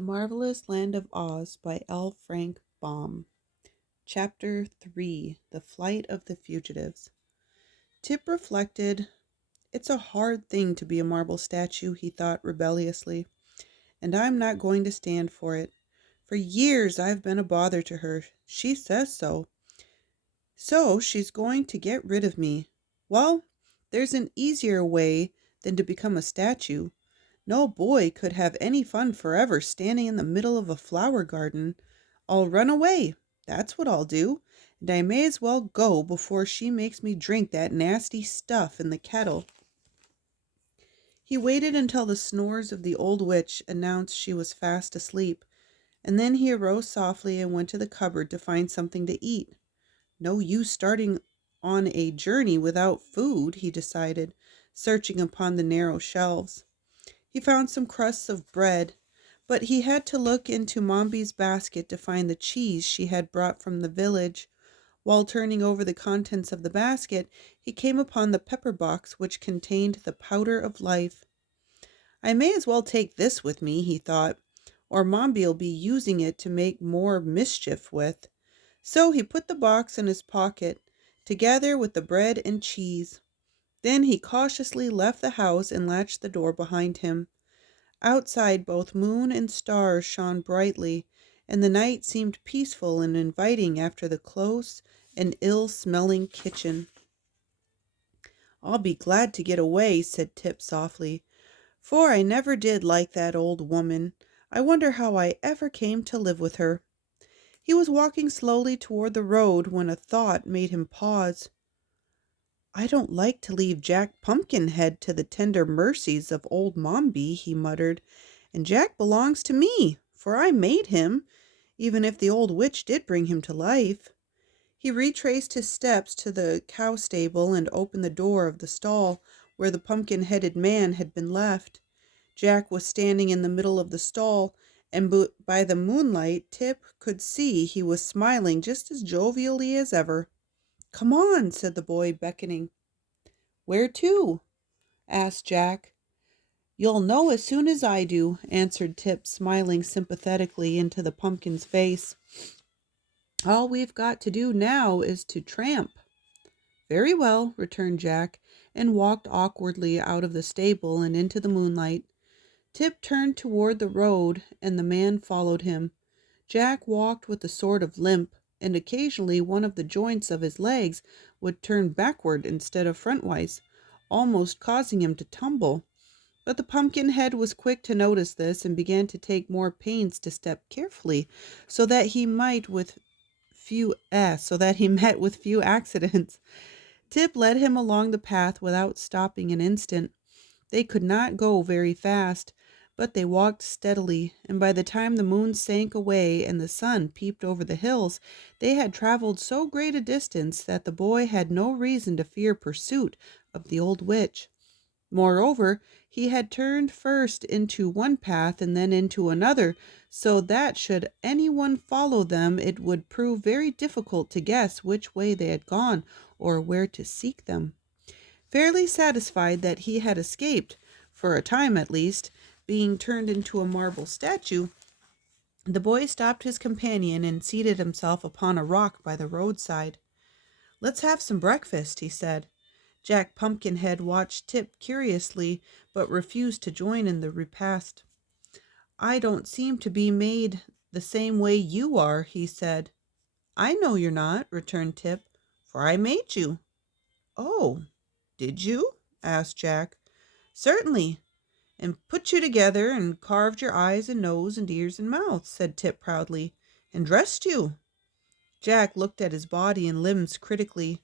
The Marvelous Land of Oz by L. Frank Baum. Chapter 3 The Flight of the Fugitives. Tip reflected, "It's a hard thing to be a marble statue," he thought rebelliously, "and I'm not going to stand for it. For years I've been a bother to her. She says so. So she's going to get rid of me. Well, there's an easier way than to become a statue. No boy could have any fun forever standing in the middle of a flower garden. I'll run away. That's what I'll do. And I may as well go before she makes me drink that nasty stuff in the kettle." He waited until the snores of the old witch announced she was fast asleep, and then he arose softly and went to the cupboard to find something to eat. No use starting on a journey without food, he decided, searching upon the narrow shelves. He found some crusts of bread, but he had to look into Mombi's basket to find the cheese she had brought from the village. While turning over the contents of the basket, he came upon the pepper box which contained the powder of life. "I may as well take this with me," he thought, "or Mombi'll be using it to make more mischief with." So he put the box in his pocket, together with the bread and cheese. Then he cautiously left the house and latched the door behind him. Outside both moon and stars shone brightly, and the night seemed peaceful and inviting after the close and ill-smelling kitchen. "I'll be glad to get away," said Tip softly, "for I never did like that old woman. I wonder how I ever came to live with her." He was walking slowly toward the road when a thought made him pause. "I don't like to leave Jack Pumpkinhead to the tender mercies of old Mombi," he muttered, "and Jack belongs to me, for I made him, even if the old witch did bring him to life." He retraced his steps to the cow stable and opened the door of the stall where the pumpkin-headed man had been left. Jack was standing in the middle of the stall, and by the moonlight Tip could see he was smiling just as jovially as ever. "Come on," said the boy, beckoning. "Where to?" asked Jack. "You'll know as soon as I do," answered Tip, smiling sympathetically into the pumpkin's face. "All we've got to do now is to tramp." "Very well," returned Jack, and walked awkwardly out of the stable and into the moonlight. Tip turned toward the road, and the man followed him. Jack walked with a sort of limp, and occasionally one of the joints of his legs would turn backward instead of frontwise, almost causing him to tumble. But the Pumpkinhead was quick to notice this and began to take more pains to step carefully, so that he met with few accidents. Tip led him along the path without stopping an instant. They could not go very fast, but they walked steadily, and by the time the moon sank away and the sun peeped over the hills, they had traveled so great a distance that the boy had no reason to fear pursuit of the old witch. Moreover, he had turned first into one path and then into another, so that should anyone follow them it would prove very difficult to guess which way they had gone or where to seek them. Fairly satisfied that he had escaped, for a time at least, being turned into a marble statue, the boy stopped his companion and seated himself upon a rock by the roadside. "Let's have some breakfast," he said. Jack Pumpkinhead watched Tip curiously, but refused to join in the repast. "I don't seem to be made the same way you are," he said. "I know you're not," returned Tip, "for I made you." "Oh, did you?" asked Jack. "Certainly, and put you together and carved your eyes and nose and ears and mouth," said Tip proudly, "and dressed you." Jack looked at his body and limbs critically.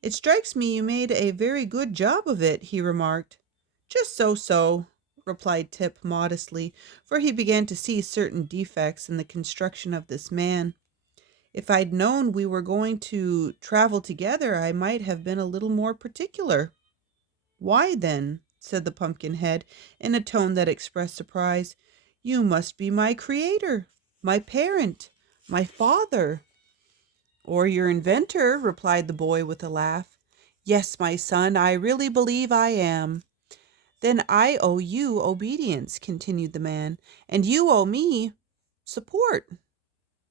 "It strikes me you made a very good job of it," he remarked. "Just so," replied Tip modestly, for he began to see certain defects in the construction of this man. "If I'd known we were going to travel together, I might have been a little more particular." "Why, then?" said the Pumpkinhead, in a tone that expressed surprise. "You must be my creator, my parent, my father." "Or your inventor," replied the boy with a laugh. "Yes, my son, I really believe I am." Then I owe you obedience, continued the man, and you owe me support.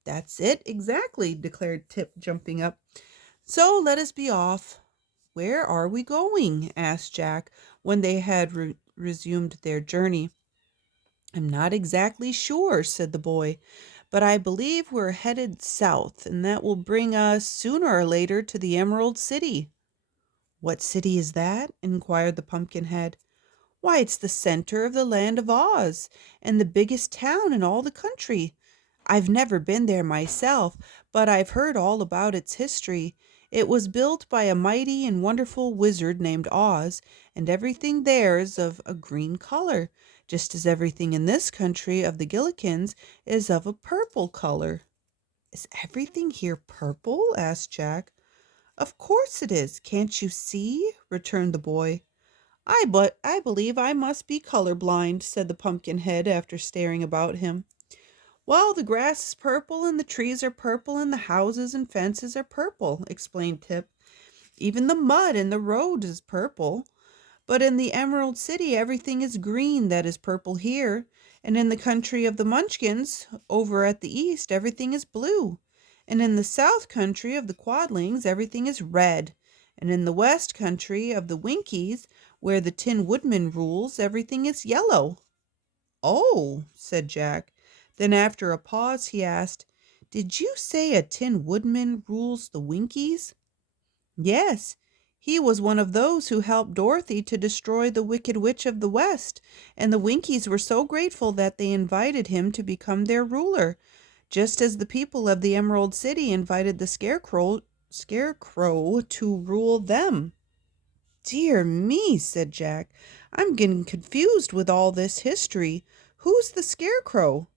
That's it, exactly, declared Tip, jumping up. So let us be off. Where are we going? Asked Jack when they had resumed their journey. I'm not exactly sure, said the boy, but I believe we're headed south, and that will bring us sooner or later to the Emerald City. What city is that? Inquired the Pumpkinhead. Why, it's the center of the land of Oz, and the biggest town in all the country. I've never been there myself, but I've heard all about its history. It was built by a mighty and wonderful wizard named Oz, and everything there is of a green color, just as everything in this country of the Gillikins is of a purple color. Is everything here purple? Asked Jack. Of course it is. Can't you see? Returned the boy. I believe I must be color blind, said the Pumpkinhead after staring about him. Well, the grass is purple and the trees are purple and the houses and fences are purple, explained Tip. Even the mud in the road is purple. But in the Emerald City, everything is green that is purple here. And in the country of the Munchkins, over at the east, everything is blue. And in the south country of the Quadlings, everything is red. And in the west country of the Winkies, where the Tin Woodman rules, everything is yellow. Oh, said Jack. Then after a pause he asked, Did you say a Tin Woodman rules the Winkies? Yes, he was one of those who helped Dorothy to destroy the Wicked Witch of the West, and the Winkies were so grateful that they invited him to become their ruler, just as the people of the Emerald City invited the Scarecrow to rule them. Dear me, said Jack, I'm getting confused with all this history. Who's the Scarecrow?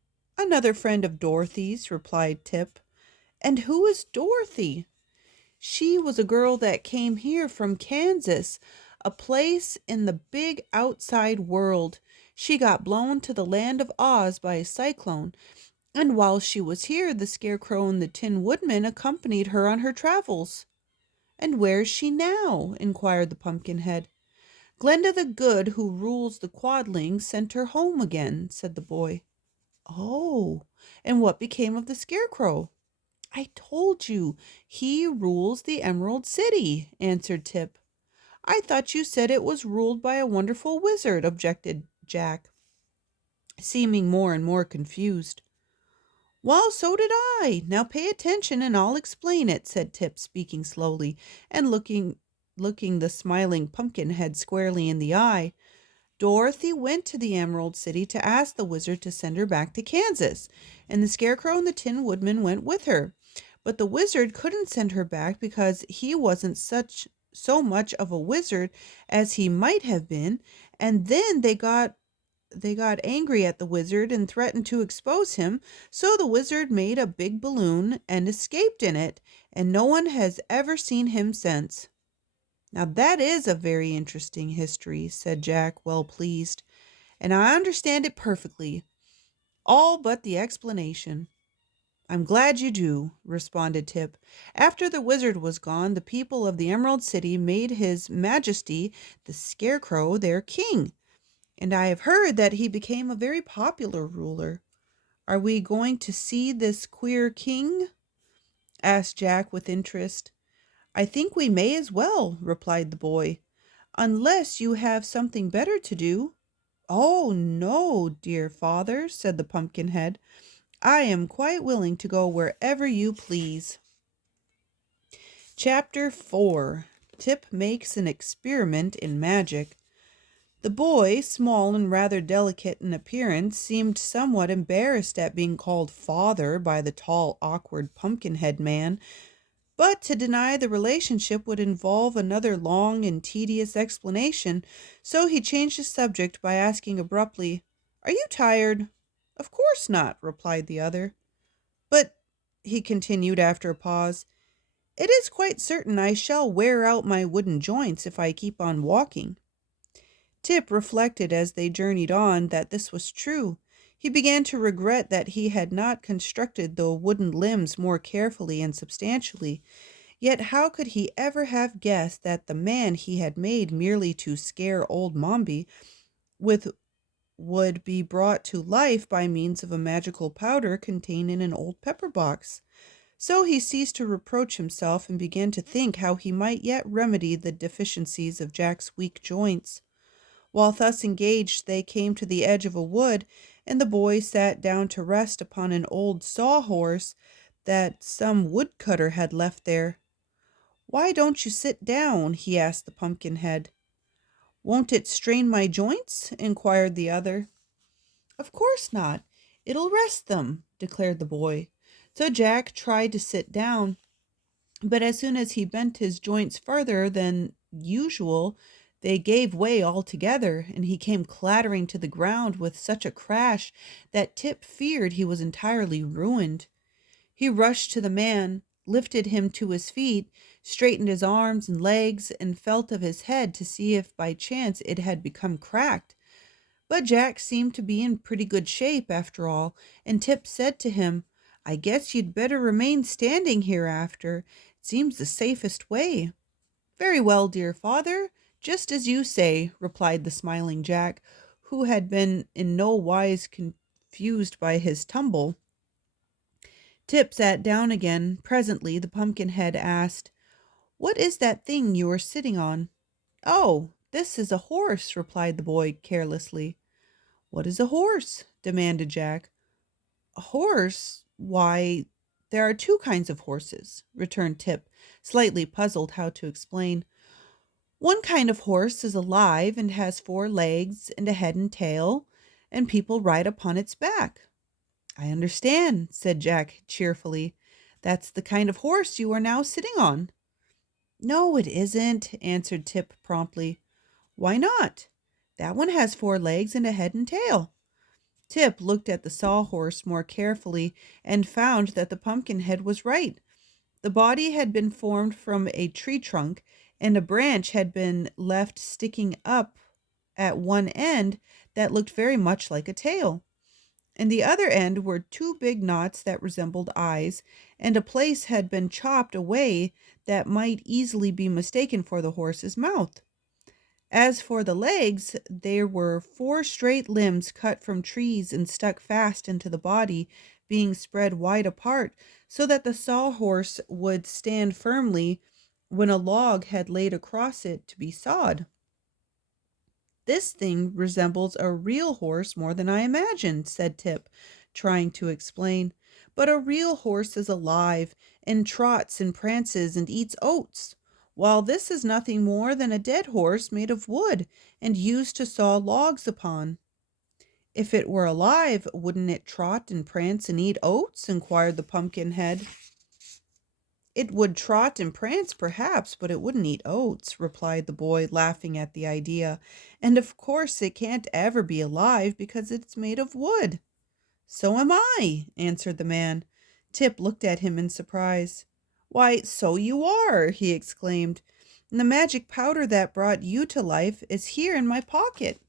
Another friend of Dorothy's, replied Tip. And who is Dorothy? She was a girl that came here from Kansas, a place in the big outside world. She got blown to the land of Oz by a cyclone, and while she was here, the Scarecrow and the Tin Woodman accompanied her on her travels. And where's she now? Inquired the Pumpkinhead. Glenda the Good, who rules the Quadlings, sent her home again, said the boy. Oh, and what became of the Scarecrow? I told you, he rules the Emerald City, answered Tip. I thought you said it was ruled by a wonderful wizard, objected Jack, seeming more and more confused. Well, so did I. Now pay attention and I'll explain it, said Tip, speaking slowly and looking the smiling Pumpkinhead squarely in the eye. Dorothy went to the Emerald City to ask the wizard to send her back to Kansas, and the Scarecrow and the Tin Woodman went with her. But the wizard couldn't send her back because he wasn't so much of a wizard as he might have been, and then they got angry at the wizard and threatened to expose him, so the wizard made a big balloon and escaped in it, and no one has ever seen him since. Now that is a very interesting history, said Jack, well pleased, and I understand it perfectly, all but the explanation. I'm glad you do, responded Tip. After the wizard was gone, the people of the Emerald City made His Majesty the Scarecrow their king, and I have heard that he became a very popular ruler. Are we going to see this queer king? Asked Jack with interest. I think we may as well, replied the boy, unless you have something better to do. Oh, no, dear father, said the Pumpkinhead. I am quite willing to go wherever you please. Chapter 4. Tip Makes an Experiment in Magic. The boy, small and rather delicate in appearance, seemed somewhat embarrassed at being called father by the tall, awkward Pumpkinhead man, but to deny the relationship would involve another long and tedious explanation, so he changed the subject by asking abruptly, Are you tired? Of course not, replied the other. But, he continued after a pause, it is quite certain I shall wear out my wooden joints if I keep on walking. Tip reflected as they journeyed on that this was true. He began to regret that he had not constructed the wooden limbs more carefully and substantially. Yet how could he ever have guessed that the man he had made merely to scare old Mombi with would be brought to life by means of a magical powder contained in an old pepper box. So he ceased to reproach himself and began to think how he might yet remedy the deficiencies of Jack's weak joints. While thus engaged, they came to the edge of a wood, and the boy sat down to rest upon an old sawhorse that some woodcutter had left there. "Why don't you sit down?" he asked the Pumpkinhead. "Won't it strain my joints?" inquired the other. "Of course not. It'll rest them," declared the boy. So Jack tried to sit down, but as soon as he bent his joints further than usual, they gave way altogether, and he came clattering to the ground with such a crash that Tip feared he was entirely ruined. He rushed to the man, lifted him to his feet, straightened his arms and legs, and felt of his head to see if by chance it had become cracked. But Jack seemed to be in pretty good shape after all, and Tip said to him, "I guess you'd better remain standing hereafter. It seems the safest way." "Very well, dear father, just as you say," replied the smiling Jack, who had been in no wise confused by his tumble. Tip sat down again. Presently the Pumpkinhead asked, "What is that thing you are sitting on?" "Oh, this is a horse," replied the boy carelessly. "What is a horse?" demanded Jack. "A horse? Why, there are two kinds of horses," returned Tip, slightly puzzled how to explain. "One kind of horse is alive and has 4 legs and a head and tail, and people ride upon its back." "I understand," said Jack cheerfully. "That's the kind of horse you are now sitting on." "No, it isn't," answered Tip promptly. "Why not? That one has 4 legs and a head and tail." Tip looked at the sawhorse more carefully and found that the Pumpkinhead was right. The body had been formed from a tree trunk, and a branch had been left sticking up at one end that looked very much like a tail. In the other end were 2 big knots that resembled eyes, and a place had been chopped away that might easily be mistaken for the horse's mouth. As for the legs, there were 4 straight limbs cut from trees and stuck fast into the body, being spread wide apart, so that the sawhorse would stand firmly when a log had laid across it to be sawed. "This thing resembles a real horse more than I imagined," said Tip, trying to explain. "But a real horse is alive, and trots and prances and eats oats, while this is nothing more than a dead horse made of wood and used to saw logs upon." "If it were alive, wouldn't it trot and prance and eat oats?" inquired the Pumpkinhead. "It would trot and prance, perhaps, but it wouldn't eat oats," replied the boy, laughing at the idea. "And of course it can't ever be alive because it's made of wood." "So am I," answered the man. Tip looked at him in surprise. "Why, so you are!" he exclaimed. "And the magic powder that brought you to life is here in my pocket."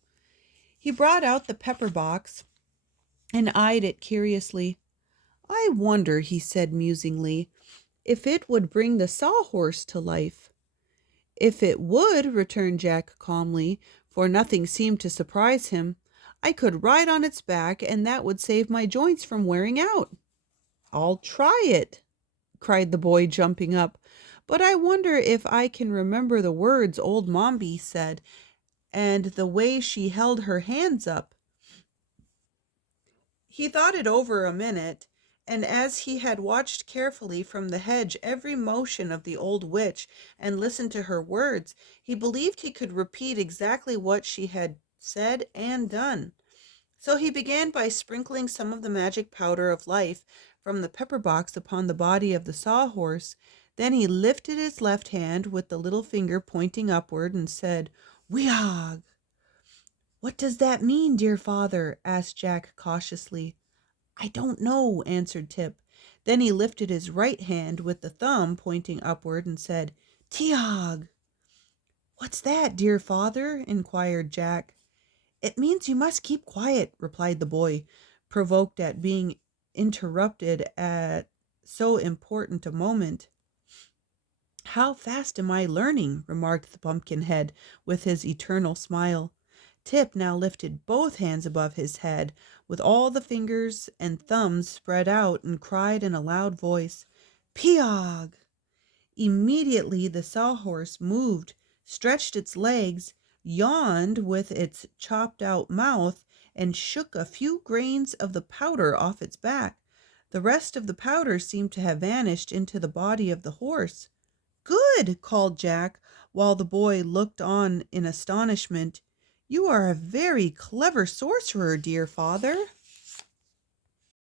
He brought out the pepper box and eyed it curiously. "I wonder," he said musingly, "if it would bring the sawhorse to life." "If it would," returned Jack calmly, for nothing seemed to surprise him, "I could ride on its back, and that would save my joints from wearing out." "I'll try it," cried the boy, jumping up. "But I wonder if I can remember the words old Mombi said, and the way she held her hands up." He thought it over a minute, and as he had watched carefully from the hedge every motion of the old witch and listened to her words, he believed he could repeat exactly what she had said and done. So he began by sprinkling some of the magic powder of life from the pepper box upon the body of the sawhorse. Then he lifted his left hand with the little finger pointing upward and said, "Weog!" "What does that mean, dear father?" asked Jack cautiously. "I don't know," answered Tip. Then he lifted his right hand with the thumb pointing upward and said, "Tiog!" "What's that, dear father?" inquired Jack. "It means you must keep quiet," replied the boy, provoked at being interrupted at so important a moment. "How fast am I learning?" remarked the Pumpkinhead with his eternal smile. Tip now lifted both hands above his head, with all the fingers and thumbs spread out, and cried in a loud voice, "Piog!" Immediately the sawhorse moved, stretched its legs, yawned with its chopped out mouth, and shook a few grains of the powder off its back. The rest of the powder seemed to have vanished into the body of the horse. "Good!" called Jack, while the boy looked on in astonishment. "You are a very clever sorcerer, dear father."